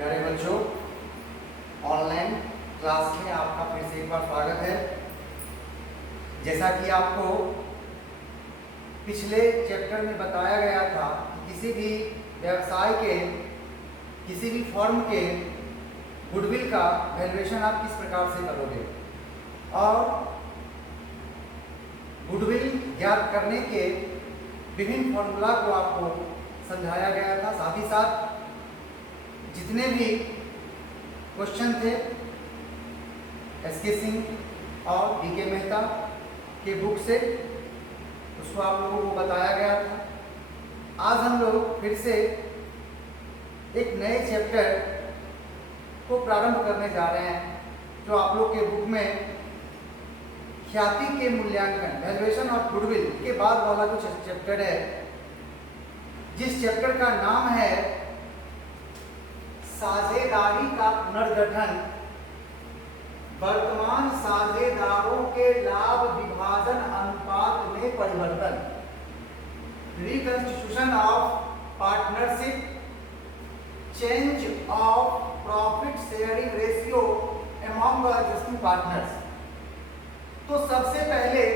प्यारे बच्चों, online class में आपका फिर से एक बार स्वागत है। जैसा कि आपको पिछले चैप्टर में बताया गया था कि किसी भी व्यवसाय के, किसी भी फर्म के गुडविल का वैल्यूएशन आप किस प्रकार से करोगे और गुडविल ज्ञात करने के विभिन्न फॉर्मूला को आपको समझाया गया था। साथ ही साथ जितने भी क्वेश्चन थे एस.के. सिंह और डी.के. मेहता के बुक से, उसको आप लोगों को बताया गया था। आज हम लोग फिर से एक नए चैप्टर को प्रारंभ करने जा रहे हैं, जो आप लोग के बुक में ख्याति के मूल्यांकन, वैल्यूएशन ऑफ गुडविल के बाद वाला जो चैप्टर है, जिस चैप्टर का नाम है साझेदारी का पुनर्गठन, वर्तमान साझेदारों के लाभ विभाजन अनुपात में परिवर्तन, reconstitution of partnership, change of profit sharing ratio among the existing partners. तो सबसे पहले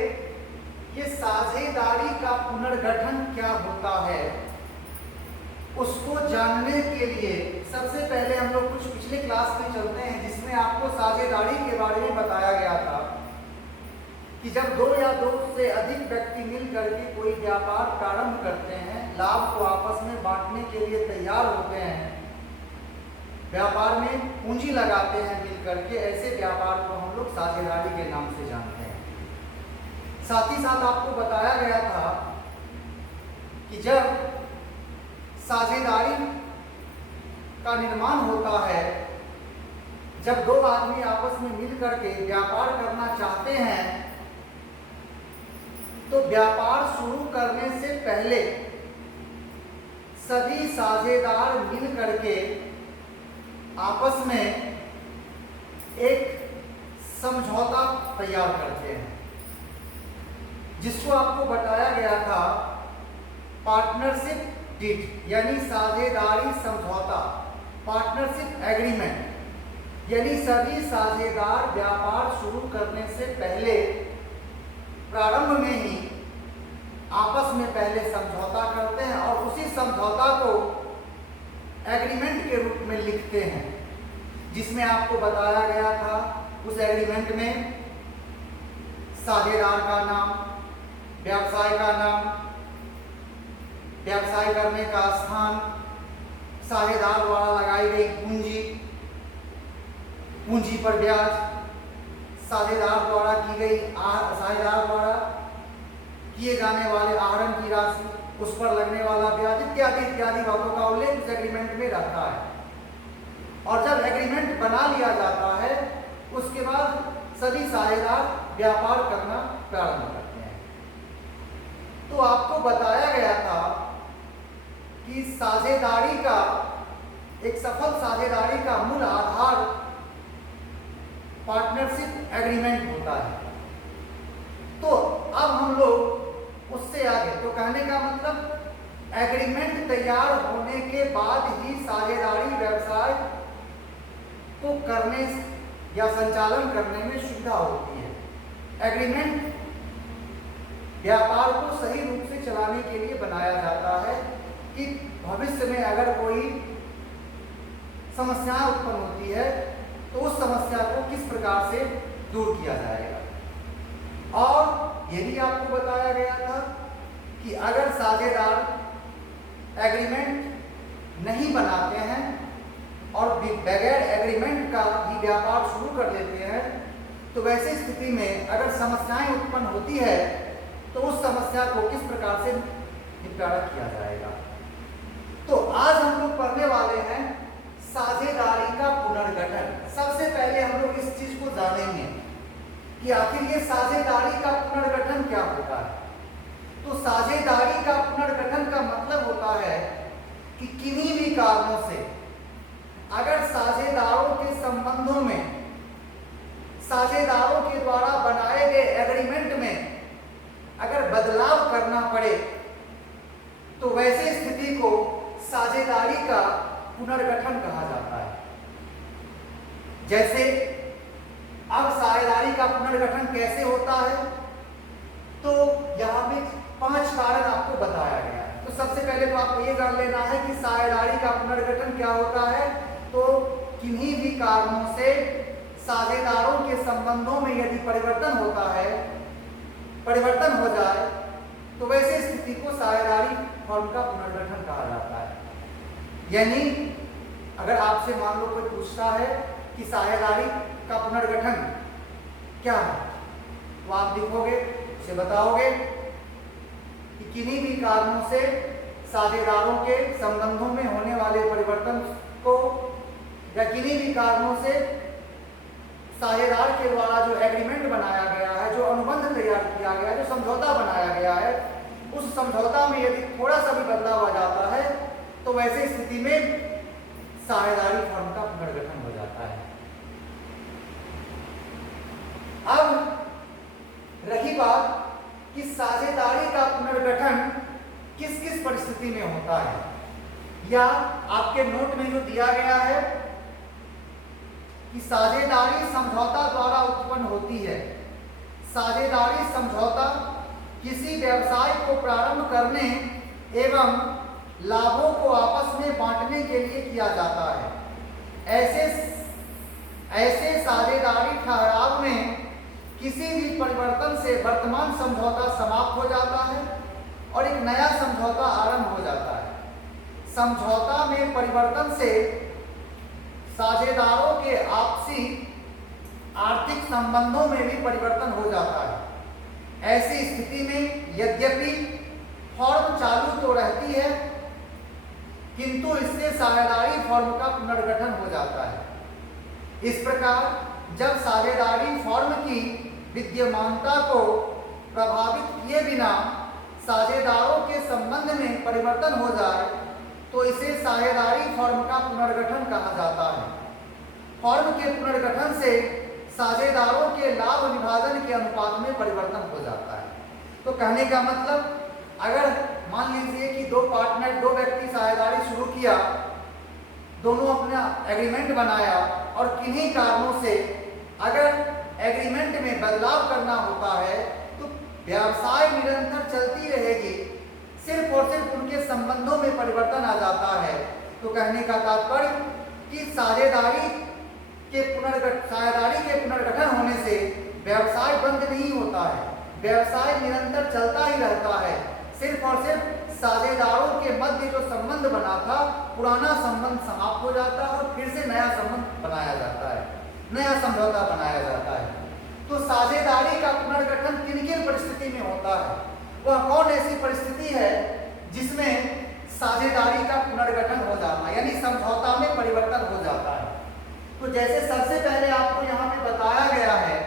ये साझेदारी का पुनर्गठन क्या होता है, उसको जानने के लिए सबसे पहले हम लोग कुछ पिछले क्लास में चलते हैं, जिसमें आपको साझेदारी के बारे में बताया गया था कि जब दो या दो से अधिक व्यक्ति मिल करके कोई व्यापार प्रारंभ करते हैं, लाभ को आपस में बांटने के लिए तैयार होते हैं, व्यापार में पूंजी लगाते हैं मिल करके, ऐसे व्यापार को हम लोग साझेदारी के नाम से जानते हैं। साथ ही साथ आपको बताया गया था कि जब साझेदारी का निर्माण होता है, जब दो आदमी आपस में मिल करके व्यापार करना चाहते हैं, तो व्यापार शुरू करने से पहले सभी साझेदार मिल करके आपस में एक समझौता तैयार करते हैं, जिसको आपको बताया गया था पार्टनरशिप डीड, यानी साझेदारी समझौता, पार्टनरशिप एग्रीमेंट। यानी सभी साझेदार व्यापार शुरू करने से पहले, प्रारंभ में ही आपस में पहले समझौता करते हैं और उसी समझौता को एग्रीमेंट के रूप में लिखते हैं, जिसमें आपको बताया गया था उस एग्रीमेंट में साझेदार का नाम, व्यवसाय का नाम, व्यवसाय करने का स्थान, साझेदार द्वारा लगाई गई पूंजी, पूंजी पर ब्याज, साझेदार द्वारा की गई साझेदार द्वारा किए जाने वाले आहरण की राशि, उस पर लगने वाला ब्याज, इत्यादि इत्यादि बातों का उल्लेख उस एग्रीमेंट में रहता है। और जब एग्रीमेंट बना लिया जाता है, उसके बाद सभी साझेदार व्यापार करना प्रारंभ करते हैं। तो आपको बताया गया था कि साझेदारी का, एक सफल साझेदारी का मूल आधार पार्टनरशिप एग्रीमेंट होता है। तो अब हम लोग उससे आगे, तो कहने का मतलब एग्रीमेंट तैयार होने के बाद ही साझेदारी व्यवसाय को करने या संचालन करने में सुविधा होती है। एग्रीमेंट व्यापार को सही रूप से चलाने के लिए बनाया जाता है कि भविष्य में अगर कोई समस्या उत्पन्न होती है, तो उस समस्या को किस प्रकार से दूर किया जाएगा। और ये भी आपको बताया गया था कि अगर साझेदार एग्रीमेंट नहीं बनाते हैं और बगैर एग्रीमेंट का ही व्यापार शुरू कर लेते हैं, तो वैसे स्थिति में अगर समस्याएं उत्पन्न होती है, तो उस समस्या को किस प्रकार से निपटारा किया जाएगा। तो आज हम लोग पढ़ने वाले हैं साझेदारी का पुनर्गठन। सबसे पहले हम लोग इस चीज को जानेंगे कि आखिर ये साझेदारी का पुनर्गठन क्या होता है। तो साझेदारी का पुनर्गठन का मतलब होता है कि किन्हीं भी कारणों से अगर साझेदारों के संबंधों में, साझेदारों के द्वारा बनाए गए एग्रीमेंट में अगर बदलाव करना पड़े, तो वैसे स्थिति को साझेदारी का पुनर्गठन कहा जाता है। जैसे अब साझेदारी का पुनर्गठन कैसे होता है, तो यहाँ पे 5 कारण आपको बताया गया है। तो सबसे पहले तो आपको ये जान लेना है कि साझेदारी का पुनर्गठन क्या होता है। तो किन्हीं भी कारणों से साझेदारों के संबंधों में यदि परिवर्तन होता है, परिवर्तन हो जाए, तो वैसे स्थिति को साझेदारी फॉर्म का पुनर्गठन कहा जाता है। यानी अगर आपसे मान लो कोई पूछता है कि साझेदारी का पुनर्गठन क्या है, तो आप लिखोगे, उसे बताओगे कि किन्हीं भी कारणों से साझेदारों के संबंधों में होने वाले परिवर्तन को या किन्हीं भी कारणों से साझेदार के द्वारा जो एग्रीमेंट बनाया गया है, जो अनुबंध तैयार किया गया है, जो समझौता बनाया गया है, उस समझौता में यदि थोड़ा सा भी बदलाव आ जाता है, तो वैसे स्थिति में साझेदारी फॉर्म का पुनर्गठन हो जाता है। अब रही बात कि साझेदारी का पुनर्गठन किस किस परिस्थिति में होता है, या आपके नोट में जो दिया गया है कि साझेदारी समझौता द्वारा उत्पन्न होती है। साझेदारी समझौता किसी व्यवसाय को प्रारंभ करने एवं लाभों को आपस में बांटने के लिए किया जाता है। ऐसे साझेदारी ठहराव में किसी भी परिवर्तन से वर्तमान समझौता समाप्त हो जाता है और एक नया समझौता आरंभ हो जाता है। समझौता में परिवर्तन से साझेदारों के आपसी आर्थिक संबंधों में भी परिवर्तन हो जाता है। ऐसी स्थिति में यद्यपि फॉर्म चालू तो रहती है, किंतु इससे साझेदारी फॉर्म का पुनर्गठन हो जाता है। इस प्रकार जब साझेदारी फॉर्म की विद्यमानता को प्रभावित किए बिना साझेदारों के संबंध में परिवर्तन हो जाए, तो इसे साझेदारी फॉर्म का पुनर्गठन कहा जाता है। फॉर्म के पुनर्गठन से साझेदारों के लाभ विभाजन के अनुपात में परिवर्तन हो जाता है। तो कहने का मतलब, अगर मान लीजिए कि दो व्यक्ति साझेदारी शुरू किया, दोनों अपना एग्रीमेंट बनाया और किन्हीं कारणों से अगर एग्रीमेंट में बदलाव करना होता है, तो व्यवसाय निरंतर चलती रहेगी, सिर्फ और सिर्फ उनके संबंधों में परिवर्तन आ जाता है। तो कहने का तात्पर्य कि साझेदारी के पुनर्गठन होने से व्यवसाय बंद नहीं होता है, व्यवसाय निरंतर चलता ही रहता है। सिर्फ और सिर्फ साझेदारों के मध्य जो संबंध बना था, पुराना संबंध समाप्त हो जाता है और फिर से नया संबंध बनाया जाता है, नया समझौता बनाया जाता है। तो साझेदारी का पुनर्गठन किन किन परिस्थिति में होता है, वह कौन ऐसी परिस्थिति है जिसमें साझेदारी का पुनर्गठन हो जाता है, यानी समझौता में परिवर्तन हो जाता है। तो जैसे सबसे पहले आपको यहाँ पे बताया गया है,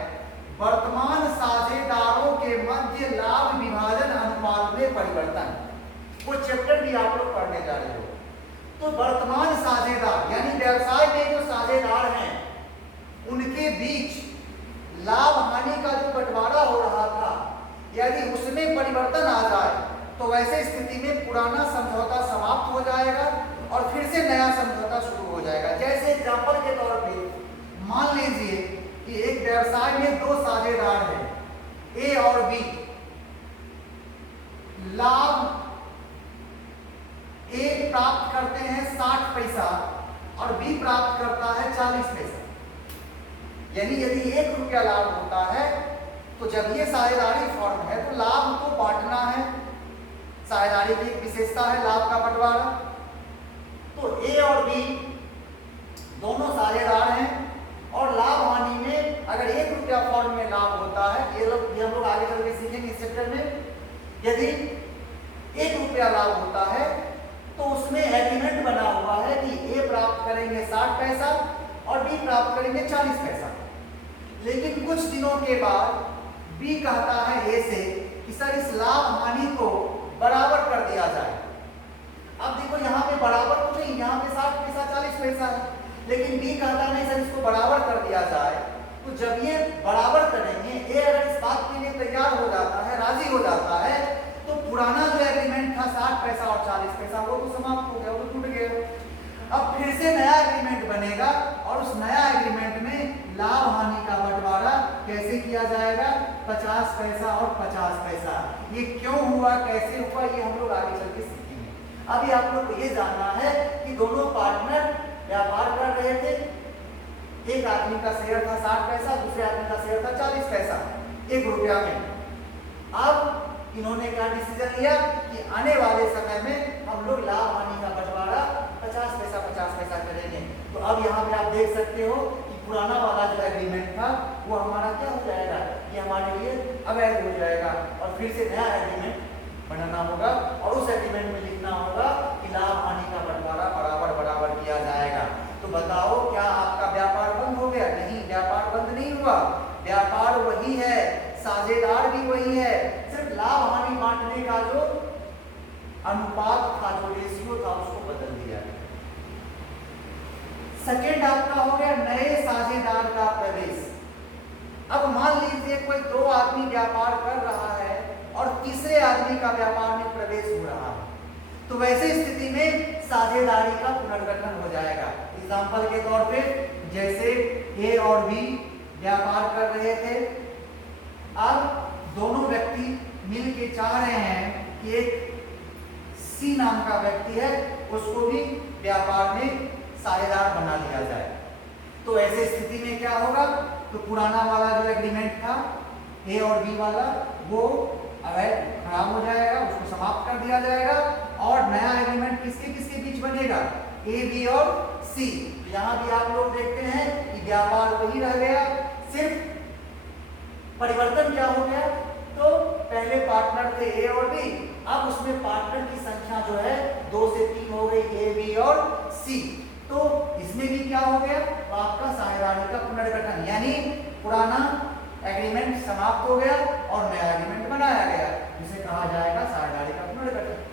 वर्तमान साझेदारों के मध्य लाभ विभाजन अनुपात में परिवर्तन, वो चैप्टर भी आप लोग पढ़ने जा रहे हो। तो वर्तमान साझेदार यानी व्यवसाय में जो साझेदार हैं, उनके बीच लाभ हानि का जो बंटवारा हो रहा था, यदि उसमें परिवर्तन आ जाए, तो वैसे स्थिति में पुराना समझौता समाप्त हो जाएगा और फिर से नया समझौता शुरू हो जाएगा। जैसे एग्जाम्पल के तौर पे मान लीजिए कि एक व्यवसाय में दो साझेदार हैं, ए और बी। लाभ ए प्राप्त करते हैं 60 पैसा और बी प्राप्त करता है 40 पैसा। यानी यदि 1 रुपया लाभ होता है, तो जब ये साझेदारी फॉर्म है तो लाभ को बांटना है। साझेदारी की एक विशेषता है लाभ का बंटवारा। तो ए और बी दोनों साझेदार हैं और लाभ हानि में अगर 1 रुपया फॉर्म में लाभ होता है, ये हम लोग आगे चल के सीखेंगे इस चैप्टर में। यदि 1 रुपया लाभ होता है तो उसमें एग्रीमेंट बना हुआ है कि ए प्राप्त करेंगे 60 पैसा और बी प्राप्त करेंगे 40 पैसा। लेकिन कुछ दिनों के बाद बी कहता है ए से कि सर इस लाभ हानि को बराबर कर दिया जाए। अब देखो यहाँ पे बराबर तो नहीं, यहाँ पे 60 पैसा 40 पैसा है, लेकिन बी कहता नहीं सर इसको बराबर कर दिया जाए। तो जब ये बराबर करेंगे, ए अगर इस बात के लिए तैयार हो जाता है, राजी हो जाता है, तो पुराना जो एग्रीमेंट था 60 पैसा और 40 पैसा वो तो समाप्त हो गया, वो तो टूट गया। अब फिर से नया एग्रीमेंट बनेगा और उस नया एग्रीमेंट में लाभ हानि का बंटवारा कैसे किया जाएगा, 50 पैसा और 50 पैसा। ये क्यों हुआ, कैसे हुआ, ये हम लोग आगे चल के सीखेंगे। अभी आप लोग को ये जानना है कि दोनों पार्टनर व्यापार कर रहे थे, एक आदमी का शेयर था 60 पैसा, दूसरे आदमी का शेयर था 40 पैसा, 1 रुपया में। अब इन्होंने क्या डिसीजन लिया कि आने वाले समय में हम लोग लाभ हानि का बंटवारा 50 पैसा करेंगे। तो अब यहाँ पे आप देख सकते हो कि पुराना वाला जो एग्रीमेंट था वो हमारा क्या हो जाएगा, ये हमारे लिए अवैध हो जाएगा और फिर से नया एग्रीमेंट बनाना होगा और उस एग्रीमेंट में लिखना होगा कि लाभ हानि का बंटवारा बराबर बराबर किया जाएगा। तो बताओ क्या आपका व्यापार बंद हो गया? नहीं, व्यापार बंद नहीं हुआ, व्यापार वही है, साझेदार भी वही है, सिर्फ लाभ हानि बांटने का जो अनुपात था, जो रेशियो था, उसको बदल दिया गया। सेकेंड आपका हो गया नए साझेदार का प्रवेश। अब मान लीजिए कोई 2 आदमी व्यापार कर रहा है और तीसरे आदमी का व्यापार में प्रवेश हो रहा है, तो वैसे स्थिति में साझेदारी का पुनर्गठन हो जाएगा। एग्जाम्पल के तौर पे जैसे ए और बी व्यापार कर रहे थे, अब दोनों व्यक्ति मिल के चाह रहे हैं कि एक सी नाम का व्यक्ति है उसको भी व्यापार में साझेदार बना लिया जाए। तो ऐसे स्थिति में क्या होगा, तो पुराना वाला जो एग्रीमेंट था ए और बी वाला वो अवैध खराब हो जाएगा, उसको समाप्त कर दिया जाएगा और नया एग्रीमेंट किसके किसके बीच बनेगा, ए बी और सी। यहाँ भी आप लोग देखते हैं कि व्यापार वही रह गया, सिर्फ परिवर्तन क्या हो गया, तो पहले पार्टनर थे ए और बी, अब उसमें पार्टनर की संख्या जो है 2 से 3 हो गई, ए बी और सी। तो इसमें भी क्या हो गया, तो आपका साझेदारी का पुनर्गठन, यानी पुराना एग्रीमेंट समाप्त हो गया और नया एग्रीमेंट बनाया गया, जिसे कहा जाएगा साझेदारी का पुनर्गठन।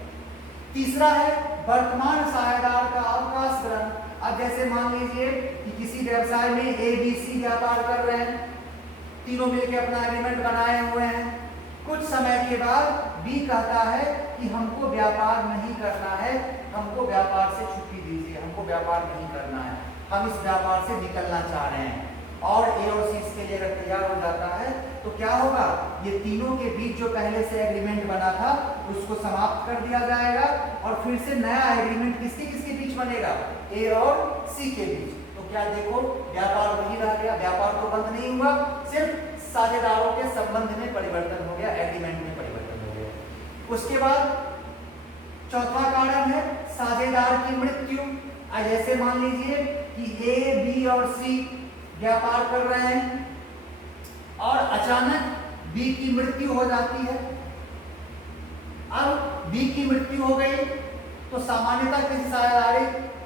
तीसरा है वर्तमान साझेदार का अवकाश ग्रहण। अब जैसे मान लीजिए कि किसी व्यवसाय में ए बी सी व्यापार कर रहे हैं, तीनों मिलकर अपना एग्रीमेंट बनाए हुए हैं, कुछ समय के बाद बी कहता है कि हमको व्यापार नहीं करना है, हमको व्यापार से छुट्टी दीजिए, हमको व्यापार नहीं करना है, हम इस व्यापार से निकलना चाह रहे हैं, और ए और सी इसके लिए अगर तैयार हो जाता है तो क्या होगा, ये तीनों के बीच जो पहले से एग्रीमेंट बना था उसको समाप्त कर दिया जाएगा और फिर से नया एग्रीमेंट किसके किसके बीच बनेगा, ए और सी के बीच। तो क्या देखो, व्यापार वही रह गया, व्यापार तो बंद नहीं हुआ, सिर्फ साझेदारों के संबंध में परिवर्तन हो गया, एग्रीमेंट में परिवर्तन हो गया। उसके बाद चौथा कारण है साझेदार की मृत्यु। जैसे मान लीजिए कि ए बी और सी व्यापार कर रहे हैं और अचानक बी की मृत्यु हो जाती है। अब बी की मृत्यु हो गई तो सामान्यतः किसी साझेदारी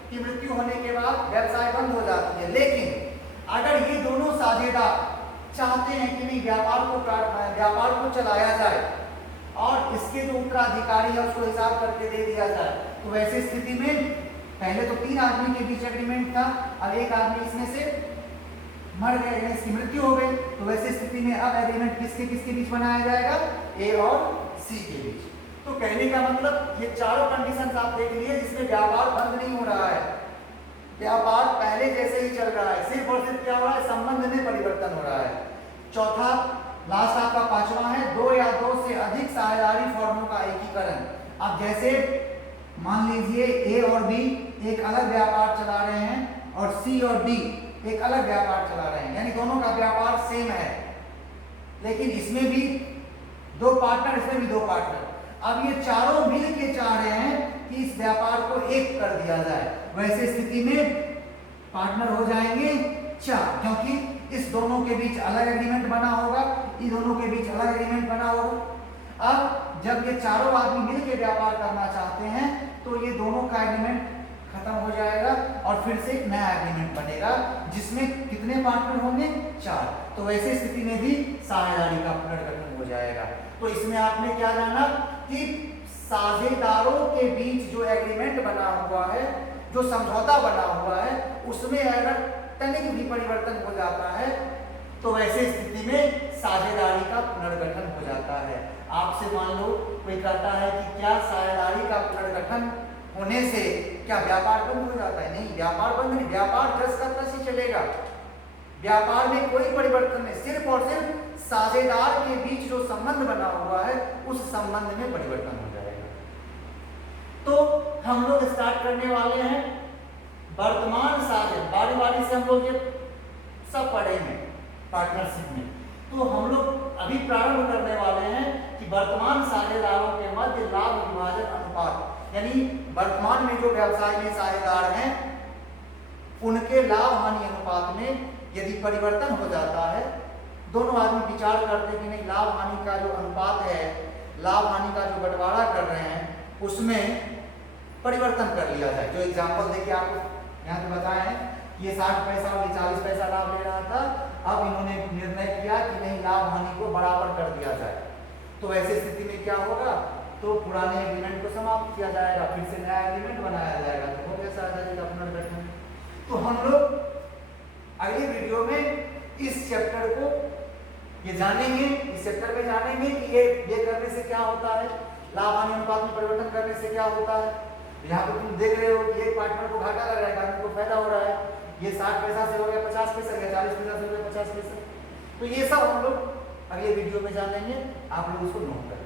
की मृत्यु होने के बाद व्यवसाय बंद हो जाती है, लेकिन अगर ये दोनों साझेदार चाहते हैं कि नहीं व्यापार को चलाया जाए और इसके जो उत्तराधिकारी है उसको हिसाब करके दे दिया जाए, तो वैसे स्थिति में पहले तो 3 आदमी के बीच एग्रीमेंट था, अब एक आदमी इसमें से मर गए, इसकी मृत्यु हो गई, तो वैसे स्थिति में अब एग्रीमेंट किसके किसके बीच बनाया जाएगा, ए और सी के बीच। तो कहने का मतलब ये चारों कंडीशंस आप देख लीजिए जिसमें व्यापार बंद नहीं हो रहा है, व्यापार पहले जैसे ही चल रहा है, सिर्फ और सिर्फ क्या हो रहा है, संबंध में परिवर्तन हो रहा है। चौथा लास्ट आपका पांचवा है 2 या 2 से अधिक साझेदारी फॉर्मों का एकीकरण। अब जैसे मान लीजिए ए और बी एक अलग व्यापार चला रहे हैं और सी और डी एक अलग व्यापार चला रहे हैं, यानी दोनों का व्यापार सेम है, लेकिन इसमें भी 2 पार्टनर, इसमें भी 2 पार्टनर। अब ये चारों मिल के चाह रहे हैं कि इस व्यापार को एक कर दिया जाए, वैसे स्थिति में पार्टनर हो जाएंगे 4, क्योंकि इस दोनों के बीच अलग एग्रीमेंट बना होगा, इन दोनों के बीच अलग एग्रीमेंट बना होगा। अब जब ये चारों आदमी मिल के व्यापार करना चाहते हैं तो ये दोनों का एग्रीमेंट खत्म हो जाएगा और फिर से एक नया एग्रीमेंट बनेगा जिसमें कितने पार्टनर होंगे, 4। तो वैसे स्थिति में भी साझेदारी का पुनर्गठन हो जाएगा। तो इसमें आपने क्या जाना कि साझेदारों के बीच जो एग्रीमेंट बना हुआ है, जो समझौता बना हुआ है, उसमें अगर तनिक भी परिवर्तन हो जाता है तो वैसे स्थिति में साझेदारी का पुनर्गठन हो जाता है। आपसे मान लो कोई कहता है कि क्या साझेदारी का पुनर्गठन होने से क्या व्यापार बंद हो जाता है? नहीं, व्यापार बंद नहीं, व्यापार जस का तस ही चलेगा। व्यापार में कोई परिवर्तन नहीं, सिर्फ और सिर्फ साझेदार के बीच जो संबंध बना हुआ है उस संबंध में परिवर्तन हो जाएगा। तो हम लोग स्टार्ट करने वाले हैं वर्तमान साझे, बारी बारी से हम लोग ये सब पढ़ेंगे पार्टनरशिप में। तो हम लोग अभी प्रारंभ करने वाले हैं कि वर्तमान साझेदारों के मध्य लाभ विभाजन अनुपात, यानी वर्तमान में जो व्यवसाय में साझेदार हैं उनके लाभ हानि अनुपात में यदि परिवर्तन हो जाता है, दोनों आदमी विचार करते हैं कि नहीं लाभ हानि का जो अनुपात है, लाभ हानि का जो बंटवारा कर रहे हैं उसमें परिवर्तन कर लिया जाए। जो एग्जाम्पल देखिए आपको यहाँ पे बताए हैं, ये 60 पैसा और ये 40 पैसा लाभ ले रहा था, अब इन्होंने निर्णय किया कि नहीं लाभ हानि को बराबर कर दिया जाए। तो ऐसी स्थिति में क्या होगा, तो पुराने एग्रीमेंट को समाप्त किया जाएगा, फिर से नया एग्रीमेंट बनाया जाएगा। तो हो कैसा आ जाएगा पुनर्गठन। तो हम लोग अगले वीडियो में इस चैप्टर को ये जानेंगे, इस चैप्टर में जानेंगे कि ये करने से क्या होता है, लाभ हानि अनुपात में परिवर्तन करने से क्या होता है। यहाँ पे तुम देख रहे हो कि एक पार्टनर को घाटा लग रहा है, आदमी को फायदा हो रहा है, ये 60 पैसा से हो गया 50 पैसा, या 40 पैसा से हो गया 50 पैसा। तो ये सब हम लोग अगले वीडियो में जानेंगे, आप लोग उसको नोट करें।